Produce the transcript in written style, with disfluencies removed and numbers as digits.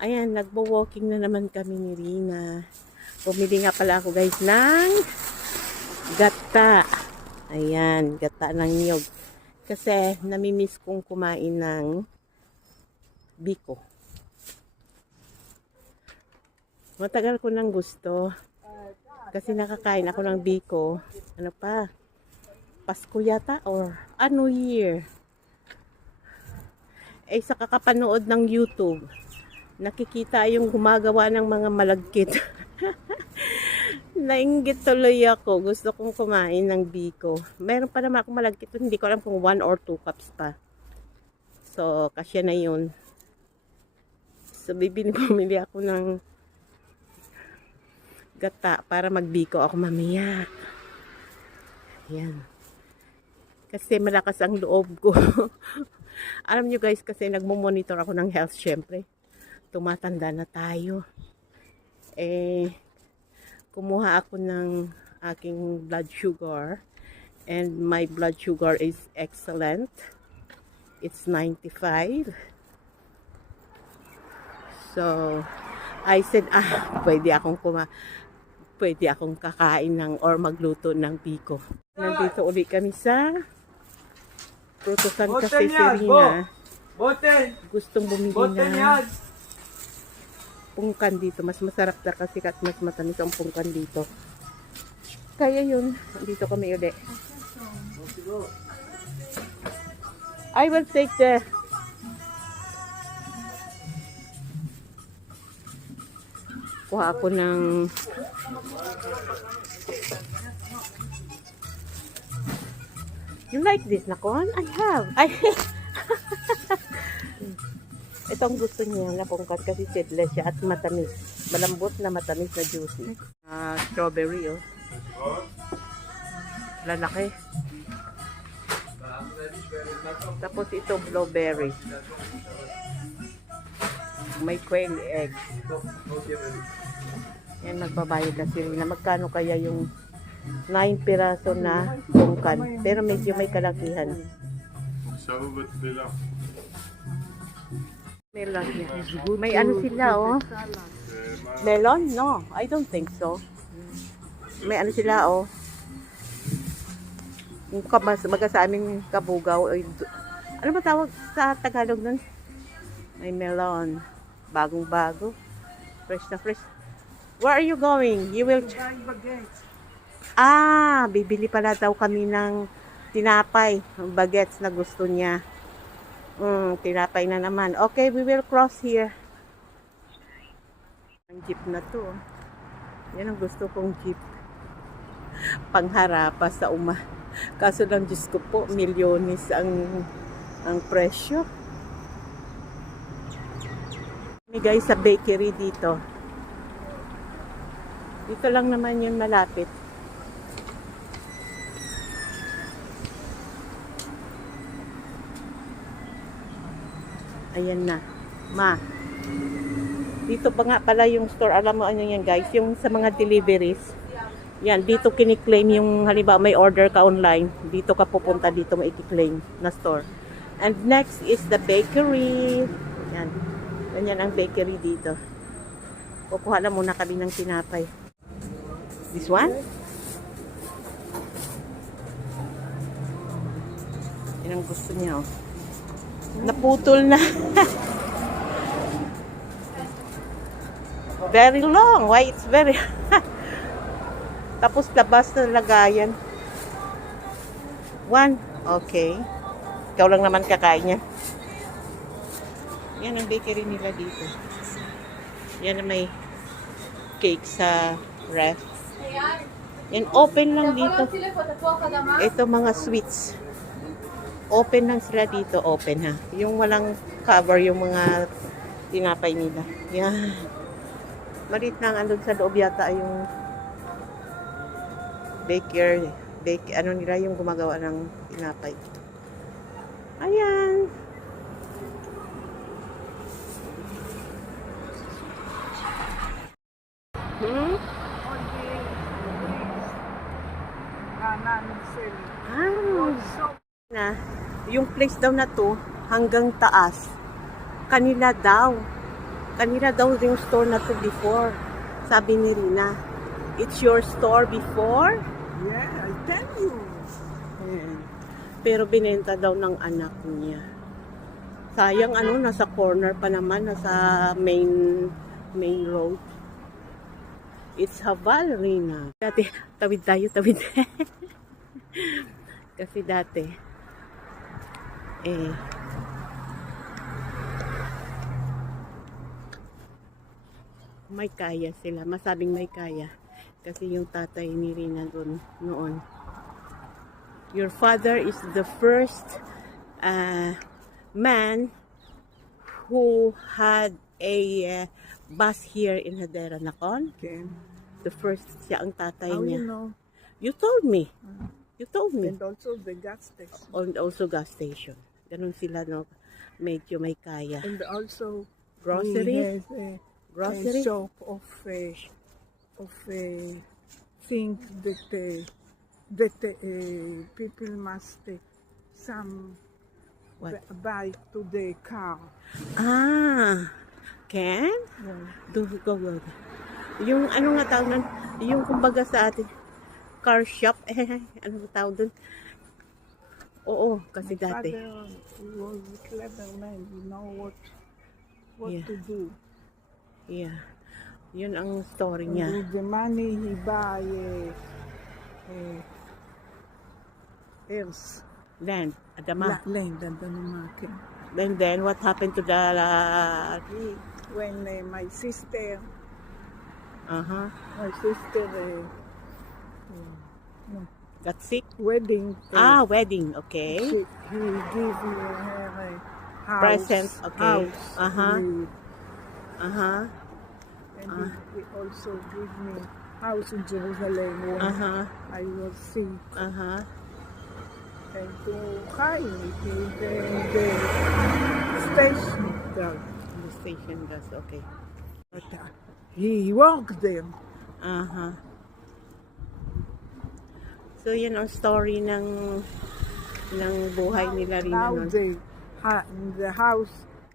Ayan, nagbo-walking na naman kami ni Rina. Bumili nga pala ako guys ng gata. Ayan, gata ng niyog. Kasi namimiss kong kumain ng biko. Matagal ko nang gusto. Kasi nakakain ako ng biko. Ano pa? Pasko yata or New Year. Sa kakapanood ng YouTube, nakikita yung gumagawa ng mga malagkit. Nainggit tuloy ako. Gusto kong kumain ng biko. Meron pa naman akong malagkit. Hindi ko alam kung 1 or 2 cups pa. So, kasya na yun. So, bumili ako ng gata para magbiko ako mamaya. Yan. Kasi malakas ang loob ko. Alam nyo guys, kasi nagmo-monitor ako ng health syempre. Tumatanda na tayo. Kumuha ako ng aking blood sugar. And my blood sugar is excellent. It's 95. So, I said, pwede akong kakain ng or magluto ng biko. Nandito uli kami sa Prutusan kasi si Rina. Gustong bumili ng pungkan dito. Mas masarap na kasi at mas matamis ang pungkan dito. Kaya yun, dito kami uli. I will take the kuha ako ng You like this, Nakon? I have. Itong gusto niya na pungkat kasi seedless siya at matamis. Malambot na matamis na juicy. Strawberry, oh. Lalaki. Tapos ito, blueberry. May quail egg. Yan, magbabayad na si Rina. Magkano kaya yung 9 piraso na pungkan? Pero medyo may kalakihan. Melon yan. May ano sila, oh. Melon? No, I don't think so. May ano sila, oh. Yung baga sa aming kabugaw. Ano ba tawag sa Tagalog nun? May melon. Bagong-bago. Fresh na fresh. Where are you going? You will... bibili pala daw kami ng tinapay. Bagets na gusto niya. Tinapay na naman. Okay, we will cross here. Ang jeep na to. Yan ang gusto kong jeep. Pangharapa sa Kaso lang, Diyos ko po, milyones ang presyo. May guys sa bakery dito. Dito lang naman yun malapit. Ayan na. Dito pa nga pala yung store. Alam mo ano yan guys, yung sa mga deliveries. Yan, dito kiniklaim yung halimbawa may order ka online. Dito ka pupunta, dito mo i-claim na store. And next is the bakery. Yan. Ganyan ang bakery dito. Kukuha na muna kami ng tinapay. This one? Yan ang gusto niya, oh. Naputol na. Very long. Why it's very... Tapos labas na lagayan. 1. Okay. Ikaw lang naman kakain niya. Yan ang bakery nila dito. Yan ang may cake sa ref. Yan, open lang dito. Ito mga sweets. Open lang sila dito. Open ha. Yung walang cover yung mga tinapay nila. Yan. Malit lang andun sa loob yata yung ano nila yung gumagawa ng tinapay. Ayan. Na, yung place daw na to hanggang taas kanila daw. Kanina daw yung store na to before. Sabi ni Rina, it's your store before? Yeah, I tell you. Ayan. Pero binenta daw ng anak niya. Sayang nasa corner pa naman, nasa main road. It's Haval, Rina. Dati, tawid tayo, tawid. Kasi dati, may kaya sila. Masabing may kaya. Kasi yung tatay ni Rina doon noon. Your father is the first man who had a bus here in Hadera Nakon. Okay. The first siya ang tatay How niya. you know? You told me. You told me. And also the gas station. And also gas station. Ganun sila, no? Medyo may kaya. And also Grocery? we have Grocery? a shop of things that people must some What? buy to the car. Ah, can? Yeah. Go. Yung ano nga tawag nun? Yung kumbaga sa atin, car shop. Ano nga tawag dun? Oo, kasi My dati. father was a clever man. You know what Yeah. to do. Yeah. Yun ang story And niya. with the money he buy else. Then, Adama. Land and the market. Then what happened to the... When my sister Uh-huh. no, Got sick? wedding. Wedding. Okay. He give me her house. Present, okay. House. Uh-huh. with- Uh-huh. And he also give me house in Jerusalem when Uh-huh. I was sick. Uh-huh. And to Chaim, the station there. The station gas. Okay. But he worked there. Aha. So, yun ang story ng buhay nila rin Now nun. the house